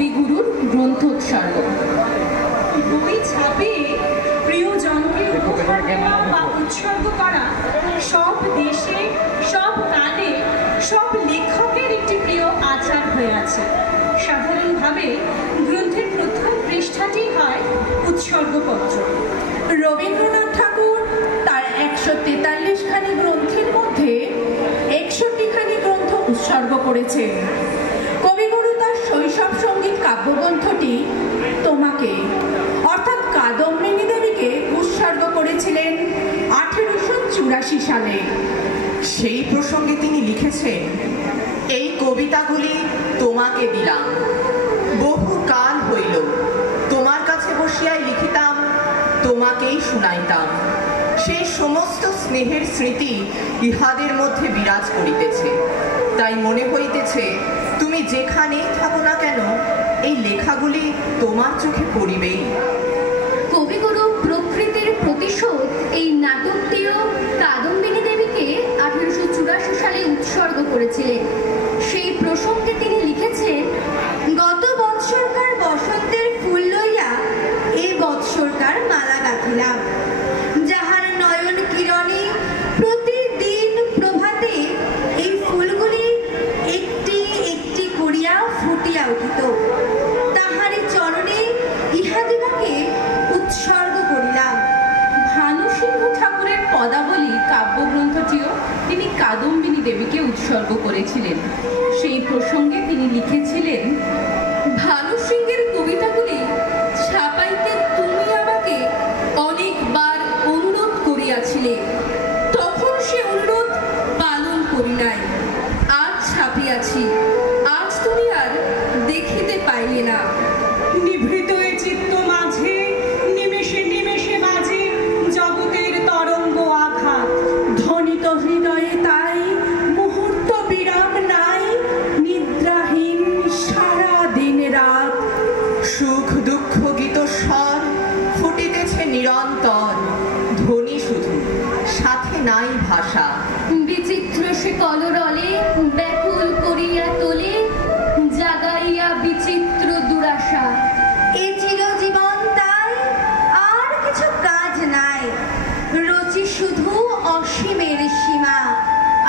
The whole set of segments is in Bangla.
কবিগুরুর গ্রন্থোৎসর্গ। বই ছাপিয়ে প্রিয়জনকে উপহার দেওয়া বা উৎসর্গ করা সব দেশে, সব কালে, সব লেখকের একটি প্রিয় আচার হয়ে আছে। সাধারণভাবে গ্রন্থের প্রথম পৃষ্ঠাটি হয় উৎসর্গপত্র। রবীন্দ্রনাথ ঠাকুর তার 143 খানি গ্রন্থের মধ্যে 61 খানি গ্রন্থ উৎসর্গ করেছেন। কবিগুরু তার শৈশব সঙ্গীত কাব্যগ্রন্থটি তোমাকে অর্থাৎ কাদম্বিনী দেবীকে উৎসর্গ করেছিলেন 1884 সালে। সেই প্রসঙ্গে তিনি লিখেছেন, এই কবিতাগুলি তোমাকে দিলাম, বহু কাল হইল তোমার কাছে বসিয়াই লিখিতাম, তোমাকেই শুনাইতাম। সেই সমস্ত স্নেহের স্মৃতি ইহাদের মধ্যে বিরাজ করিতেছে। তাই মনে হইতেছে তুমি যেখানেই থাকো না কেন এই লেখাগুলি তোমার চোখে পড়িবেই। কবিগুরু প্রকৃতির প্রতিশোধ এই নাটকটিও কাদম্বিনী দেবীকে 1884 সালে উৎসর্গ করেছিলেন। সেই প্রসঙ্গে তিনি লিখেছেন, গত বৎসরকার বসন্তের ফুল লইয়া এ বৎসরকার মালা গাঁথিলাম, যাহার নয়ন কিরণে প্রতিদিন প্রভাতে এই ফুলগুলি একটি একটি করিয়া ফুটিয়া উঠিত, তাহারই চরণে ইহাদিগকে উৎসর্গ করিলাম। ভানুসিংহ ঠাকুরের পদাবলী কাব্যগ্রন্থটিও তিনি কাদম্বিনী দেবীকে উৎসর্গ করেছিলেন। সেই প্রসঙ্গে তিনি লিখেছিলেন, ভানু সিংহের কবিতাগুলি ছাপাইতে তুমি আমাকে অনেকবার অনুরোধ করিয়াছিলে, তখন সে অনুরোধ পালন করি নাই। আজ ছাপিয়াছি, আজ তুমি আর দেখিতে পাইলে না। নিভৃত এ চিত্ত মাঝে নিমেষে নিমেষে বাজে জগতের তরঙ্গ আঘাত। ধ্বনিত হৃদয়ে তাই মুহূর্ত বিরাম নাই, নিদ্রাহীন সারা দিন রাত। সুখ দুঃখ গীত স্বর ফুটিতেছে নিরন্তর, ধ্বনি শুধু, সাথে নাই ভাষা। বিচিত্র সে কলরলে ব্যাকুল করিয়া তোলে, জাগাইয়া বিচিত্র দুরাশা। এ চিরজীবন তাই আর কিছু কাজ নাই, রচি শুধু অসীমের সীমা।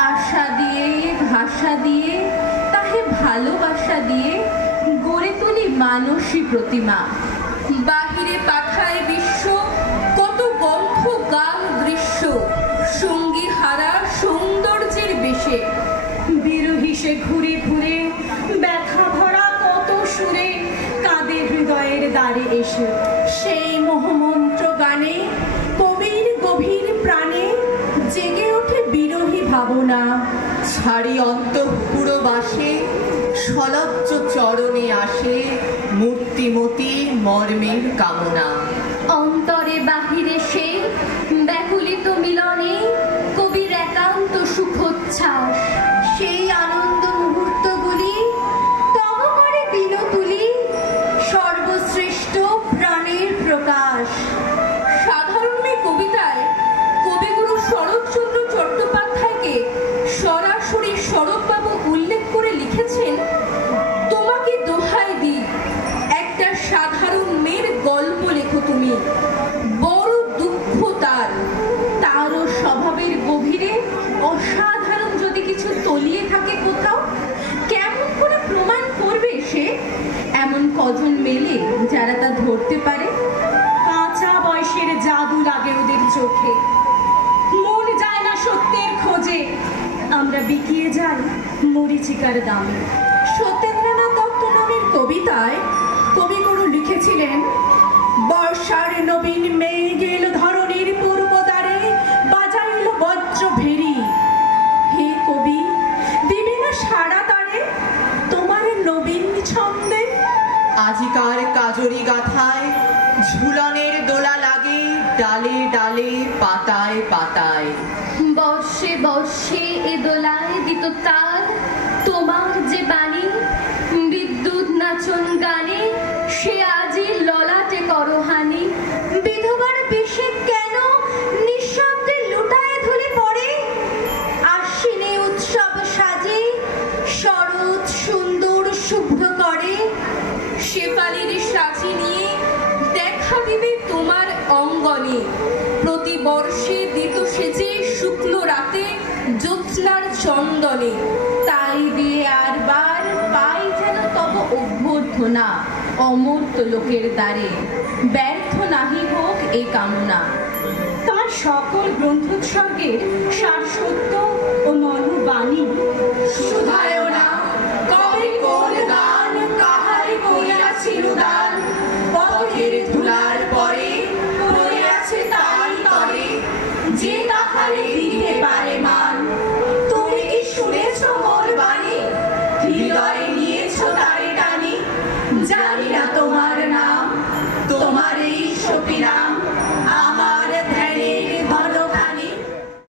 আশা দিয়ে, ভাষা দিয়ে, তাহে ভালোবাসা দিয়ে গড়ে তুলি মানসী প্রতিমা। বাহিরে পাঠায় বিশ্ব কত গন্ধ গান দৃশ্য, সঙ্গী হারা সৌন্দর্যের বেশে। বিরহী সে ঘুরে ঘুরে ব্যথা ভরা কত সুরে কাঁদে হৃদয়ের দ্বারে এসে। সেই মোহমন্ত্র গানে কবির গভীর প্রাণে জেগে ওঠে বিরহী ভাবনা। ছাড়ি অন্তঃপুরবাসে সলজ্জ চরণে আসে মূর্তিমতি মর্মের কামনা। অন্তরে বাহিরে সে ব্যাকুলিত মিলনে কবির একান্ত সুখোচ্ছ্বাস। সেই আনন্দ মুহূর্তগুলি তব করে দিন তুলি, সর্বশ্রেষ্ঠ প্রাণের প্রকাশ। সাধারণ মেয়ে কবিতায় কবিগুরু শরৎচন্দ্র চট্টোপাধ্যায়কে সরাসরি শরৎবাবু উল্লেখ করে লিখেছেন, তোমাকে দোহাই দিই, একটা সাধারণ মেয়ের গল্প লেখো তুমি। বড় দুঃখ তারও স্বভাবের গভীরে অসাধারণ যদি কিছু তলিয়ে থাকে কোথাও, কেমন করে প্রমাণ করবে সে? এমন কজন মেলে যারা তা ধরতে পারে? কাঁচা বয়সের জাদু লাগে ওদের চোখে, মন যায় না সত্যের খোঁজে। আমরা বিকিয়ে যাই মরিচিকার দামে। সত্যেন্দ্রনাথ দত্ত নামের কবিতায় কবিগুরু লিখেছিলেন, বর্ষার নবীন মেঘ এলো ধরণীর পূর্ব দ্বারে, বাজাইল বজ্র ভেরি। হে কবি, দিবে না সারা তারে তোমার নবীন ছন্দে? আজিকার কাজরি গাথায় ঝুলনের দোলা লাগে ডালে ডালে পাতায় পাতায়। বর্ষে বর্ষে এ দোলায় দিত তার তোমার যে বাণী, বিদ্যুৎ নাচন গানে সে আজি ললাটে করহানি। বিধবার বেশে কেন নিঃশব্দে লুটায় ধরে পড়ে, আশ্বিনে উৎসব সাজে শরৎ সুন্দর শুভ্র করে। শেফালির সাথী নিয়ে দেখা দিবে তোমার অঙ্গনে। প্রতি বর্ষে দিত সেজে শুক্ল রাতে জ্যোৎস্নার চন্দনে। তাই দিয়ে আর বার পাই যেন তব অভ্যর্থনা, অমর্ত্য লোকের দ্বারে ব্যর্থ নাহি হোক এ কামনা। তার সকল গ্রন্থোৎসর্গের সার সত্য ও মর্মবাণী